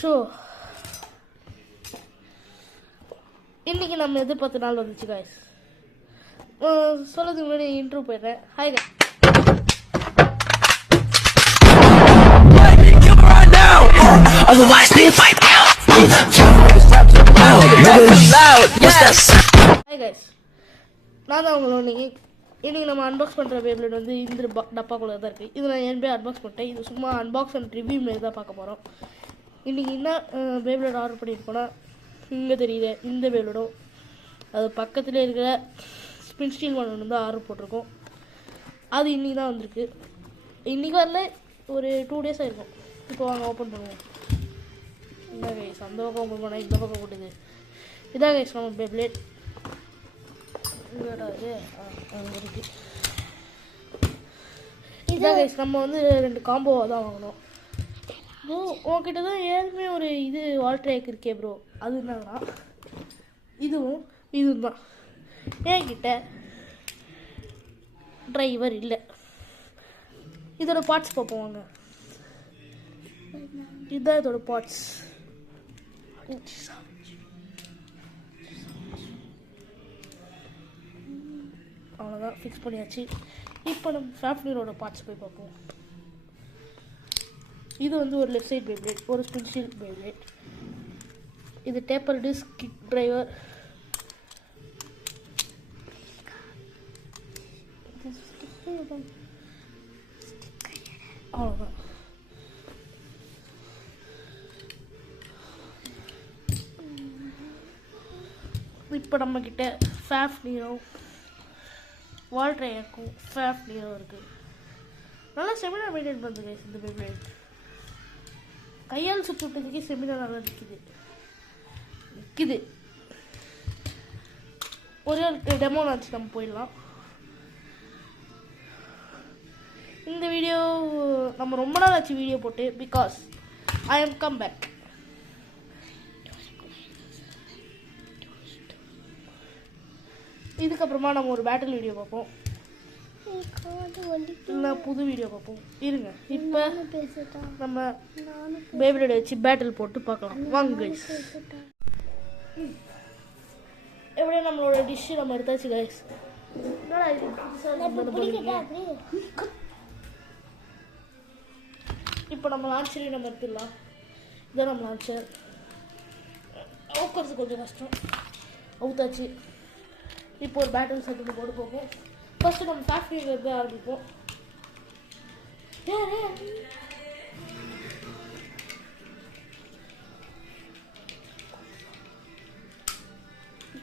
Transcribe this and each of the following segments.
So இன்றைக்கி நம்ம எதிர்பார்த்த நாள் வந்துச்சு guys. சொல்லதுக்கு முன்னாடி இன்ட்ரோ போயிடுறேன். Hi guys. Hi guys. நான் தான் உங்களோட இன்றைக்கி நம்ம அன்பாக்ஸ் பண்ணுற பேப்லெட் வந்து இந்த டப்பாக்குள்ளே தான் இருக்குது. இது நான் என்பே அன்பாக்ஸ் பண்ணிட்டேன். இது சும்மா அன்பாக்ஸ் அண்ட் ரிவ்யூ மாரி தான் பார்க்க போகிறோம். இன்றைக்கி என்ன பேப்லெட் ஆர்டர் பண்ணியிருக்கோன்னா, இங்கே தெரியுது இந்த பேப்லெட்டும் அது பக்கத்துலேயே இருக்கிற ஸ்பின் ஸ்டீல் ஒன்று வந்து ஆர்டர் போட்டிருக்கோம். அது இன்றைக்கி தான் வந்திருக்கு. இன்றைக்கி வரல, ஒரு 2 days ஆகிருக்கும். இப்போ வாங்க ஓப்பன் பண்ணுவோம். என்ன கைஸ், அந்த பக்கம் ஓப்பன் பண்ணால் இந்த பக்கம் போட்டுது. இதான் கைஸ் நம்ம பேப்லெட். இங்கே இருக்குது. இதான் கைஸ் நம்ம வந்து 2 காம்போவாக தான் வாங்கினோம். உங்ககிட்ட தான் ஏற்கனவே ஒரு இது வால் ட்ராக் இருக்கே ப்ரோ, அது என்னன்னா இதுவும் தான். என்கிட்ட டிரைவர் இல்லை. இதோட பார்ட்ஸ் பார்ப்போம் வாங்க. இதுதான் இதோட பார்ட்ஸ். அவ்வளோதான், ஃபிக்ஸ் பண்ணியாச்சு. இப்போ நம்ம ஃபேப்னரோட பார்ட்ஸ் போய் பார்ப்போம். இது வந்து ஒரு லெஃப்ட் சைட் பேப்லெட், ஒரு ஸ்பின் ஸ்டீல் பேப்லெட். இது டேப்பர் டிஸ்க், கிக் டிரைவர், அவ்வளோதான். இப்போ நம்மக்கிட்ட ஃபேப்னரோ வால் ட்ராக்கும் ஃபேப்னரோ இருக்குது. நல்லா செமினார் மெயின்டைன் பண்ணுது கைஸ் இந்த பேப்லெட். கையால் சுற்றுறதுக்கே செமினார் நல்லா நிற்குது. ஒரே ஒரு டெமோ வச்சு நம்ம போயிடலாம். இந்த வீடியோ நம்ம ரொம்ப நாள் ஆச்சு வீடியோ போட்டு, because I am come back. இதுக்கப்புறமா நம்ம ஒரு பேட்டில் வீடியோ பார்ப்போம், இல்லை புது வீடியோ பார்ப்போம். இருங்க, இப்போ நம்ம பேப்லெட் வச்சு பேட்டில் போட்டு பார்க்கலாம் வாங்க கைஸ். எப்படியே நம்மளோட டிஷ்ஷு நம்ம எடுத்தாச்சு கைஸ். இப்போ நம்ம லான்ச்சரையும் நம்ம எடுத்துடலாம். இதான் நம்ம லான்ச்சர். அவுக்கிறது கொஞ்சம் கஷ்டம், அவுத்தாச்சு. இப்போ ஒரு பேட்டில் செட்டு போட்டு போகும். ஃபர்ஸ்ட் நம்ம ஃபேக்ட்ரியில் இருந்து ஆரம்பிப்போம்.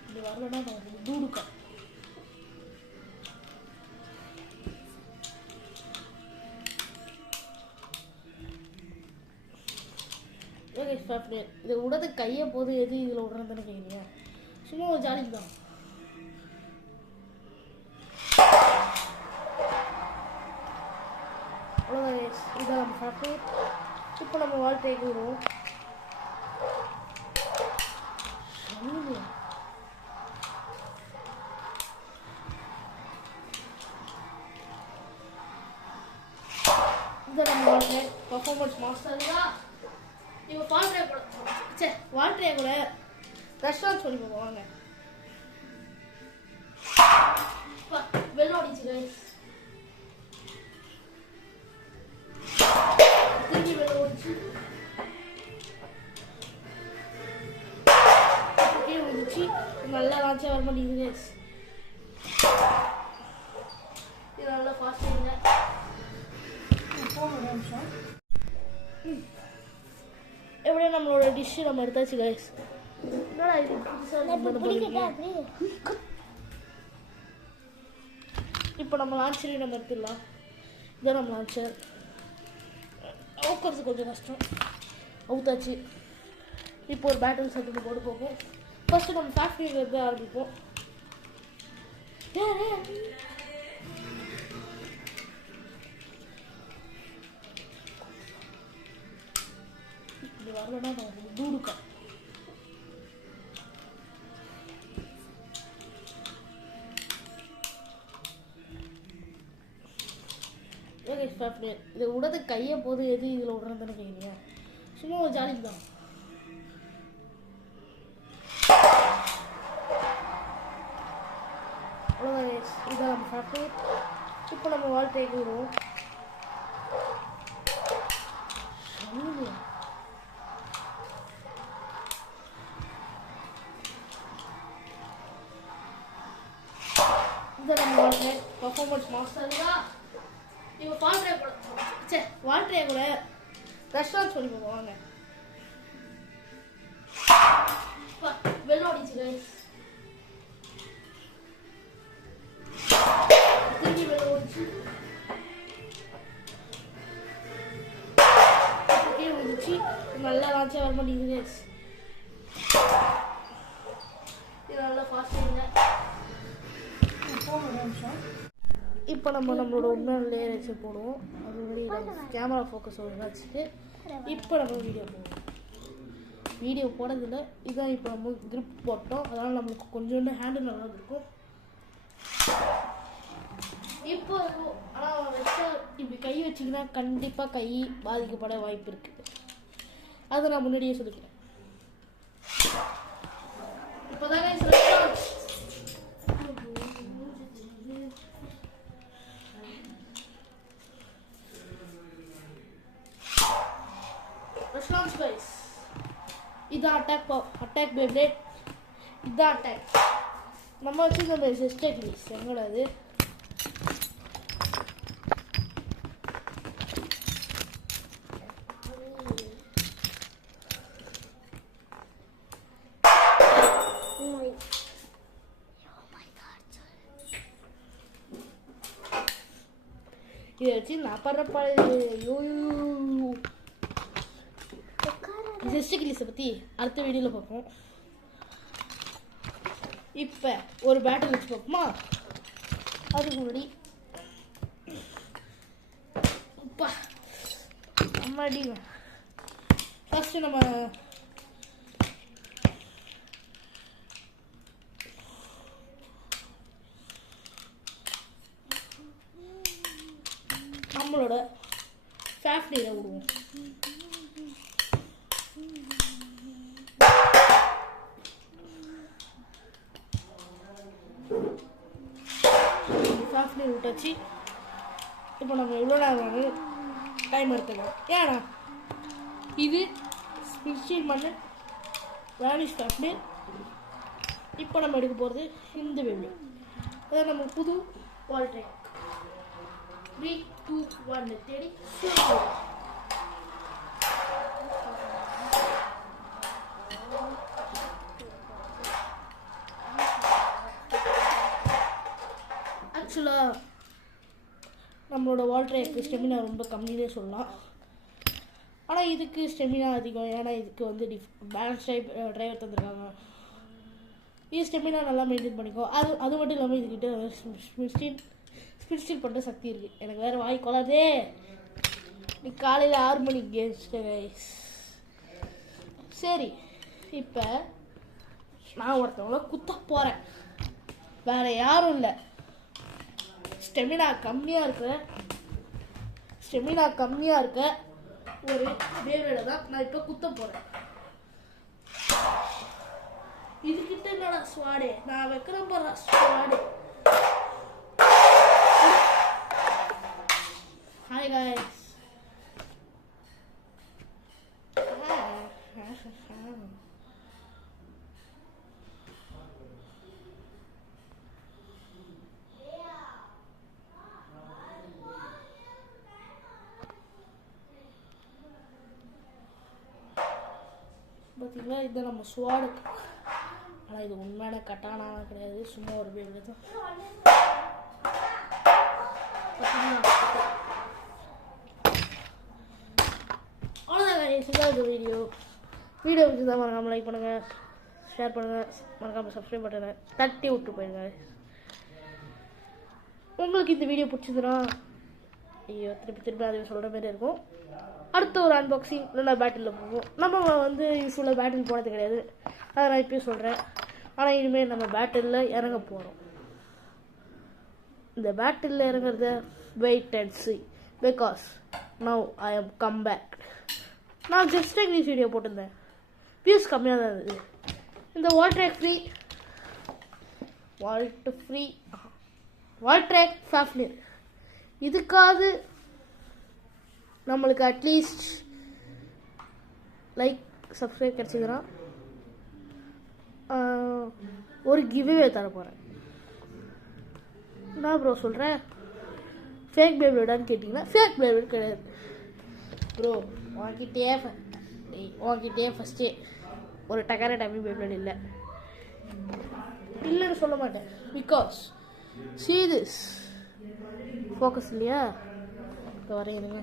இது வரலன்னா நான் தூடுக்கா. இதை விடது கையை போது எது இதில் விடுறேன்னு தானே கேட்குறீங்க. சும்மா ஒரு ஜாலிக்கு தான். அவ்வளோதான் இதான் நம்ம சாப்பிட்டு. இப்போ நம்ம வால் ட்ராக் விடுவோம். இதான் நம்ம வால் ட்ராக் பர்ஃபார்மன்ஸ் மாஸ்டர் தான். இப்போ வால் ட்ராக் கூட ரெஸ்டாரண்ட் சொல்லி போவாங்க. வெள்ளம் அடிச்சு கைஸ். திரும்பி வெள்ளம் ஓடிச்சு. வந்துச்சு. நல்லா லான்ச்சா வர மாட்டேங்குது கைஸ். இது நல்லா ஃபாஸ்ட்டாக இல்லை. எப்படியே நம்மளோட டிஷ்ஷு நம்ம எடுத்தாச்சு கைஸ். இப்போ நம்ம லான்ச்சரையும் நம்ம எடுத்துடலாம். இதான் நம்ம லான்ச்சர். அவுக்கிறது கொஞ்சம் கஷ்டம், அவுத்தாச்சு. இப்போ ஒரு பேட்டில் செட்டு போட்டு போகும். ஃபர்ஸ்ட் நம்ம ஃபேக்ட்ரியில் இருந்து ஆரம்பிப்போம். இது வரலன்னா நான் தூடுக்கா. இதை விடது கையை போது எது இதில் விடுறேன்னு தானே கேட்குறீங்க. சும்மா ஒரு ஜாலிக்கு தான். இப்போ நம்ம வாழ்க்கைக்கு விடுவோம். இந்த நம்ம வாழ்க்கை பர்ஃபார்மன்ஸ் மாஸ்டர் தான். இப்போ வாழ்க்கையை கூட வாழ்க்கையை கூட ரெஸ்டாரண்ட் சொல்லி போவாங்க. வெள்ளம் அடிச்சு திரும்பி வெள்ளம் ஓடிச்சு வந்துச்சு. நல்லா லான்ச்சே வர மாட்டேங்குது. இது நல்லா ஃபாஸ்ட்டாக இல்லை. இப்போ நம்மளோட உண்மையான லேயர் வச்சு போடுவோம். அது மாதிரி கேமரா ஃபோக்கஸ் ஒழுங்காக வச்சுட்டு இப்போ நம்ம வீடியோ போடுறதில்ல. இதுதான் இப்போ நம்ம கிரிப் போட்டோம். அதனால் நம்மளுக்கு கொஞ்சோண்டு ஹேண்டில் நல்லா இருக்கும். இப்போ ஆனால் வச்சா இப்படி கை வச்சிங்கன்னா கண்டிப்பாக கை பாதிக்கப்பட வாய்ப்பு இருக்குது. அதை நான் முன்னாடியே சொல்லிக்கிறேன். இப்போ தானே ரெஸ்டாரண்ட்ஸ் கைஸ், இதான் அட்டாக் பேப்ளேட். இதான் அட்டாக். நம்ம வச்சுருந்த சிஸ்டர் கிளீஸ் எங்களோட அது. இதை வச்சு நான் படுற சிஸ்டர் கிளீஸை பற்றி அடுத்த வீடியோவில் பார்ப்போம். இப்போ ஒரு பேட்டில் வச்சு பார்ப்போமா? அதுக்கு முன்னாடி அம்மாடி ஃபஸ்ட்டு நம்மளோட ஃபேஃப்டியில் விடுவோம். ஃபேஃப்டி விட்டாச்சு. இப்போ நம்ம எவ்வளோ நேரம் டைம் எடுத்துக்கலாம். ஏன்னா இது ஸ்பின்ஸ்டீல் மண்ணு வேனிஷ் ஃபேஃப்டி. இப்போ நம்ம எடுக்க போகிறது இந்த வேவ்ல. அதான் நம்ம புது வால் ட்ராக். 3, 2, 1 தேடி ஆக்சுவலாக நம்மளோட வால் ட்ராக்கு ஸ்டெமினா ரொம்ப கம்மியிலே சொல்லலாம். ஆனால் இதுக்கு ஸ்டெமினா அதிகம். ஏன்னா இதுக்கு வந்து பேலன்ஸ் டைப் டிரைவர் தந்துருக்காங்க. இது ஸ்டெமினா நல்லா மெயின்டைன் பண்ணிக்கோ. அது மட்டும் இல்லாமல் இதுக்கிட்ட ஸ்பின்ஸ்டீல் பண்ணுற சக்தி இருக்குது. எனக்கு வேறு வாய் கொள்ளாதே. நீ காலையில் 6 மணிக்கு கேஸ்ட்டு கைஸ். சரி, இப்போ நான் ஒருத்தவங்கள குத்த போகிறேன். வேறு யாரும் இல்லை. ஸ்டெமினா கம்மியாக இருக்க ஒரு பேரோட தான் நான் இப்போ குத்த போகிறேன். இதுக்கிட்ட என்னடா ஸ்வாடு, நான் வைக்கிறேன் போகிற ஸ்வாடு. Hi guys. பார்த்தீங்களா, இது நம்ம ஸ்வாடு. ஆனால் இது உண்மையான கட்டானாலாம் கிடையாது, சும்மா ஒரு பேபிள் தான். அவ்வளோதான் இந்த வீடியோ பிடிச்சதா மறக்காமல் லைக் பண்ணுங்கள், ஷேர் பண்ணுங்கள், மறக்காமல் சப்ஸ்கிரைப் பட்டனை தட்டி விட்டு போயிருங்க. உங்களுக்கு இந்த வீடியோ பிடிச்சதுன்னா ஐயோ திருப்பி அதை சொல்கிற மாதிரி இருக்கும். அடுத்த ஒரு அன்பாக்சிங் இல்லைனா பேட்டிலில் போவோம். நம்ம வந்து யூஸ்ஃபுல்லாக பேட்டில் போனது கிடையாது, அதை நான் இப்போயும் சொல்கிறேன். ஆனால் இனிமேல் நம்ம பேட்டிலில் இறங்க போகிறோம். இந்த பேட்டிலில் இறங்குறத wait and see because now I am come back. நான் ஜஸ்ட் இங்கிலீஷ் வீடியோ போட்டிருந்தேன், வியூஸ் கம்மியாக தான் இருந்தது. இந்த வால் ட்ராக் ஃப்ரீ வால்ட்ரேக் ஃபேஃப்லிர். இதுக்காவது நம்மளுக்கு அட்லீஸ்ட் லைக் சப்ஸ்கிரைப் கிடச்சிக்கிறா ஒரு கிவ்வே தர போகிறேன். நான் ப்ரோ சொல்கிறேன், ஃபேக் பேபியோடான்னு கேட்டிங்கன்னா ஃபேக் பேபியோட கிடையாது ப்ரோ. உன்கிட்டே ஃபஸ்ட்டே ஒரு டக்கார டம்மி பேபியோட இல்லைன்னு சொல்ல மாட்டேன். பிகாஸ் see this ஃபோக்கஸ் இல்லையா? இப்போ வரையிருங்க.